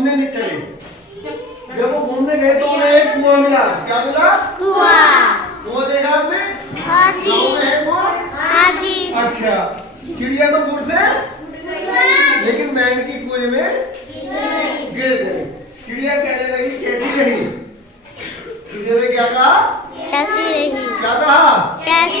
घूमने नहीं चले। जब वो घूमने गए तो उन्हें एक कुआं मिला। क्या मिला? कुआं देखा आपने? हाँ जी। गाँव में है कुआं? हाँ जी। अच्छा, चिड़िया तो दूर से, लेकिन मेंढक की कुएं में गिर गई। चिड़िया कहने लगी कैसी रही? चिड़िया ने क्या कहा? कैसी रही? क्या कहा? कैसी